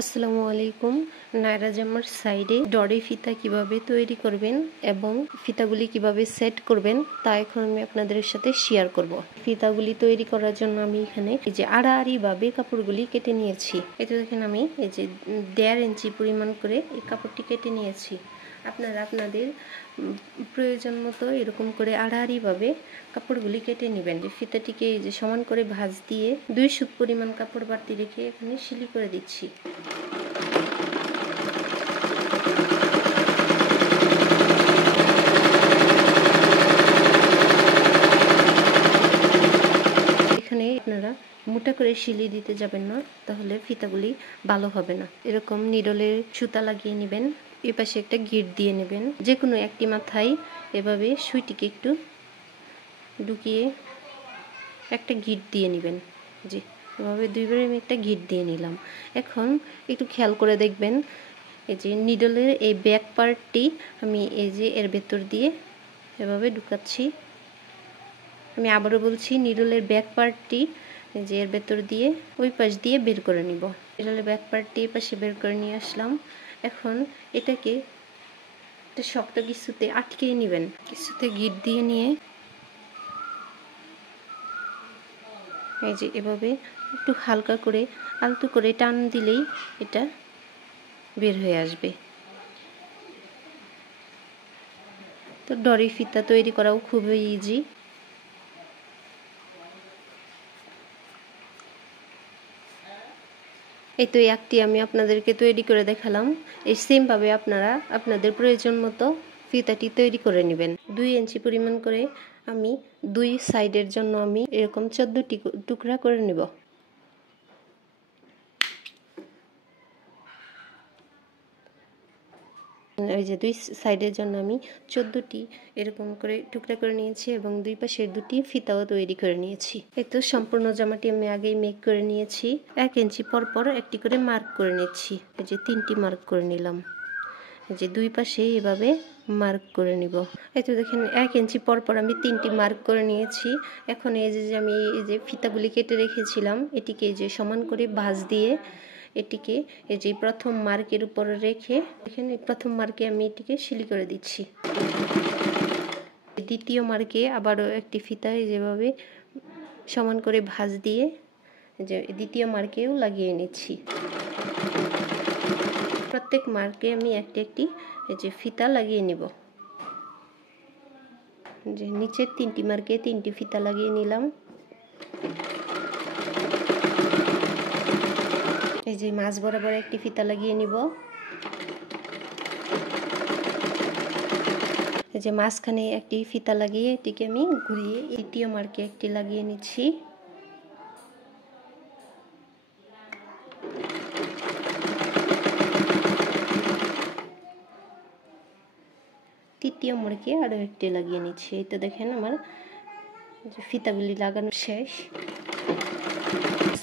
আসসালামু আলাইকুম। নায়রা জামার সাইডে ডরি ফিতা কিভাবে তৈরি করবেন এবং ফিতাগুলি কিভাবে সেট করবেন তা এখন আমি আপনাদের সাথে শেয়ার করব। ফিতাগুলি তৈরি করার জন্য আমি এখানে এই যে আড়াআড়ি ভাবে কাপড়গুলি কেটে নিয়েছি। এটা দেখেন আমি এই যে 1.5 ইঞ্চি পরিমাণ করে এই কাপড়টি কেটে নিয়েছি। আপনারা আপনাদের প্রয়োজন মতো এরকম করে আড়াআড়ি ভাবে কাপড়গুলি কেটে নেবেন। ফিতাটিকে এই যে সমান করে ভাঁজ দিয়ে 2 সুত পরিমাণ কাপড় বাড়তি রেখে এখানে সিলি করে দিচ্ছি। এখানে আপনারা মোটা করে সিলি দিতে যাবেন না, তাহলে ফিতাগুলি ভালো হবে না। এরকম নিডলের সুতা লাগিয়ে নেবেন, এই পাশে একটা গিট দিয়ে নেবেন। যে কোনো একটি মাথায় এভাবে সুইটিকে একটু ঢুকিয়ে একটা গিট দিয়ে নেবেন। জি, এভাবে 2 বার আমি একটা গিট দিয়ে নিলাম। এখন একটু খেয়াল করে দেখবেন, এই যে নিডলের এই ব্যাক পার্টটি আমি এই যে এর ভেতর দিয়ে এভাবে ঢুকাচ্ছি। আমি আবারও বলছি, নিডলের ব্যাক পার্টটি যে এর ভেতর দিয়ে ওই পাশ দিয়ে বের করে নিব। নিডলের ব্যাক পার্টটি এই পাশে বের করে নিয়ে আসলাম। এখন এটাকে একটা শক্ত কিছুতে আটকে নেবেন। কিছুতে গিট দিয়ে নিয়ে এই যে এভাবে একটু হালকা করে আলতো করে টান দিলেই এটা বের হয়ে আসবে। তো ডরি ফিতা তৈরি করাও খুবই ইজি। এই তো একটি আমি আপনাদেরকে তৈরি করে দেখালাম। এই সেম ভাবে আপনারা আপনাদের প্রয়োজন মতো ফিতাটি তৈরি করে নেবেন। 2 ইঞ্চি পরিমাণ করে আমি 2 সাইডের জন্য আমি এরকম 14টি টুকরা করে নেব। এই যে 2 সাইডের জন্য আমি 14টি এরকম করে টুকরা করে নিয়েছি এবং 2 পাশের 2টি ফিতাও তৈরি করে নিয়েছি। এই তো সম্পূর্ণ জামাটি আমি আগেই মেক করে নিয়েছি। 1 ইঞ্চি পর পর একটি করে মার্ক করে নিচ্ছি। এই যে 3টি মার্ক করে নিলাম। এই যে 2 পাশে এভাবে মার্ক করে নিব। এই তো দেখেন 1 ইঞ্চি পর পর আমি 3টি মার্ক করে নিয়েছি। এখন এই যে আমি এই যে ফিতাগুলি কেটে রেখেছিলাম, এটিকে এই যে সমান করে ভাঁজ দিয়ে এটিকে এই যে প্রথম মার্কের উপরে রেখে এখানে প্রথম মার্কে আমি এটিকে সিলি করে দিচ্ছি। দ্বিতীয় মার্কে আবারও একটি ফিতা যেভাবে সমান করে ভাঁজ দিয়ে যে দ্বিতীয় মার্কেও লাগিয়ে নিচ্ছি। প্রত্যেক মার্কে আমি একটি একটি এই যে ফিতা লাগিয়ে নিব। যে নিচের 3টি মার্কে 3টি ফিতা লাগিয়ে নিলাম। এই যে মাঝ বরাবর একটি ফিতা লাগিয়ে নিব। এই যে মাঝখানে একটি ফিতা লাগিয়ে এটিকে আমি ঘুরিয়ে দ্বিতীয় মার্কে একটি লাগিয়ে নিচ্ছি। তৃতীয় মার্কে আরও একটি লাগিয়ে নিচ্ছি। এই তো দেখেন আমার ফিতাগুলি লাগানো শেষ।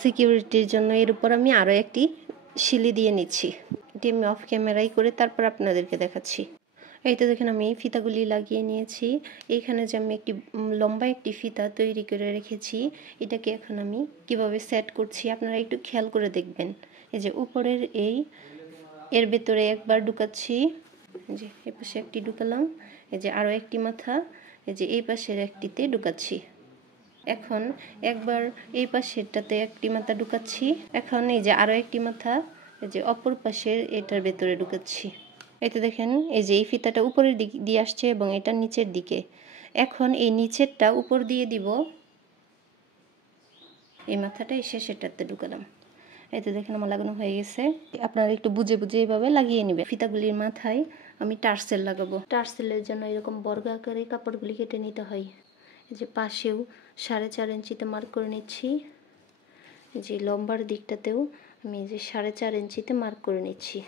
সিকিউরিটির জন্য এর উপর আমি আরও একটি সিলি দিয়ে নিচ্ছি। এটি আমি অফ ক্যামেরায় করে তারপর আপনাদেরকে দেখাচ্ছি। এই তো দেখেন আমি ফিতাগুলি লাগিয়ে নিয়েছি। এইখানে যে আমি একটি লম্বা একটি ফিতা তৈরি করে রেখেছি, এটাকে এখন আমি কিভাবে সেট করছি আপনারা একটু খেয়াল করে দেখবেন। এই যে উপরের এর ভেতরে একবার ঢুকাচ্ছি, যে এই পাশে একটি ঢুকালাম, এই যে আরও একটি মাথা এই যে এই পাশের একটিতে ঢুকাচ্ছি। এখন একবার এই পাশেরটাতে একটি মাথা ঢুকাচ্ছি। এখন এই যে আরও একটি মাথা এই যে অপর পাশের এটার ভেতরে ঢুকাচ্ছি। এই তো দেখেন এই যে এই ফিতাটা উপরের দিক দিয়ে আসছে এবং এটা নিচের দিকে। এখন এই নিচেরটা উপর দিয়ে দিব, এই মাথাটা এই শেষেরটাতে ঢুকালাম। এই তো দেখেন আমার লাগানো হয়ে গেছে। আপনারা একটু বুঝে বুঝে এইভাবে লাগিয়ে নেবেন। ফিতাগুলির মাথায় আমি টার্সেল লাগাবো। টার্সেলের জন্য এরকম বর্গ আকারে কাপড়গুলি কেটে নিতে হয়। এই যে পাশেও 4.5 ইঞ্চিতে মার্ক করে নিচ্ছি। যে লম্বার দিকটাতেও আমি এই যে 4.5 ইঞ্চিতে মার্ক করে নিচ্ছি।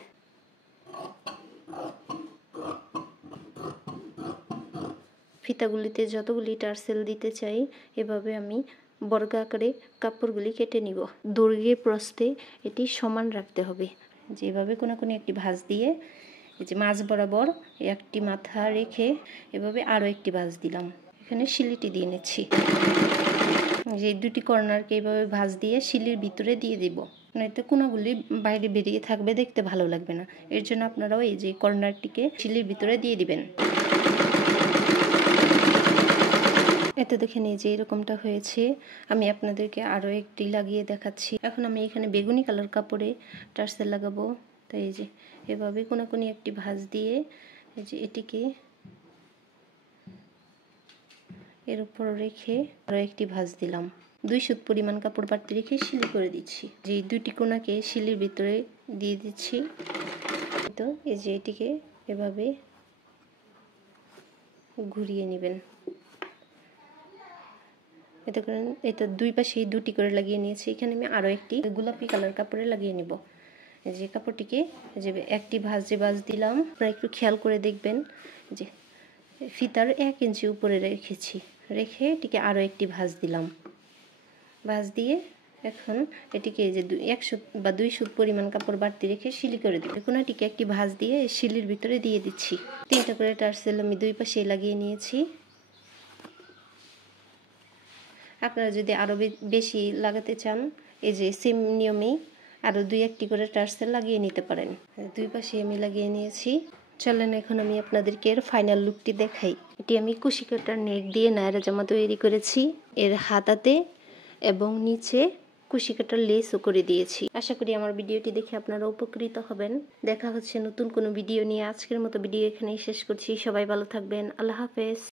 ফিতাগুলিতে যতগুলি টার্সেল দিতে চাই এভাবে আমি বর্গ আকারে কাপড়গুলি কেটে নিব। দৈর্ঘ্যে প্রস্থে এটি সমান রাখতে হবে। যেভাবে কোনো একটি ভাঁজ দিয়ে এই যে মাঝ বরাবর একটি মাথা রেখে এভাবে আরও একটি ভাঁজ দিলাম। এখানে সিলিটি দিয়ে নিচ্ছি। যে 2টি কর্নারকে এইভাবে ভাঁজ দিয়ে সিলির ভিতরে দিয়ে দিব। নয়তো কোনাগুলি বাইরে বেরিয়ে থাকবে, দেখতে ভালো লাগবে না। এর জন্য আপনারাও এই যে কর্নারটিকে শিলির ভিতরে দিয়ে দিবেন। এতে দেখেন এই যে এরকমটা হয়েছে। আমি আপনাদেরকে আরও একটি লাগিয়ে দেখাচ্ছি। এখন আমি এখানে বেগুনি কালার কাপড়ে টার্সেল লাগাবো। তাই এই যে এভাবে কোনাকুনি একটি ভাঁজ দিয়ে এই যে এটিকে এর উপর রেখে আরও একটি ভাঁজ দিলাম। 2 সুত পরিমাণ কাপড় বাড়তি রেখে শিলি করে দিচ্ছি। যে দুটি কোনাকে শিলির ভিতরে দিয়ে দিচ্ছি। তো এই যে এটিকে এভাবে ঘুরিয়ে নেবেন। এতে করে এটা দুই পাশেই দুটি করে লাগিয়ে নিয়েছি। এখানে আমি আরও একটি গোলাপি কালার কাপড়ে লাগিয়ে নিব। যে কাপড়টিকে যে একটি ভাঁজ দিলাম, আপনারা একটু খেয়াল করে দেখবেন যে ফিতার 1 ইঞ্চি উপরে রেখে এটিকে আরও একটি ভাঁজ দিলাম। ভাঁজ দিয়ে এখন এটিকে যে 1 সুত বা 2 সুত পরিমাণ কাপড় বাড়তি রেখে শিলি করে দিব। কোনাটিকে একটি ভাঁজ দিয়ে শিলির ভিতরে দিয়ে দিচ্ছি। 3টা করে টার্সেল আমি দুই পাশে লাগিয়ে নিয়েছি। আপনারা যদি আরও বেশি লাগাতে চান এই যে সেম নিয়মেই আরও 2-1টি করে টার্সেল লাগিয়ে নিতে পারেন। দুই পাশে আমি লাগিয়ে নিয়েছি। চলেন এখন আমি আপনাদেরকে এর ফাইনাল লুকটি দেখাই। এটি আমি কুশি কাটার নেট দিয়ে নায়রা জামা তৈরি করেছি। এর হাতাতে এবং নিচে কুশি কাটার লেসও করে দিয়েছি। আশা করি আমার ভিডিওটি দেখে আপনারা উপকৃত হবেন। দেখা হচ্ছে নতুন কোনো ভিডিও নিয়ে। আজকের মতো ভিডিও এখানেই শেষ করছি। সবাই ভালো থাকবেন। আল্লাহ হাফেজ।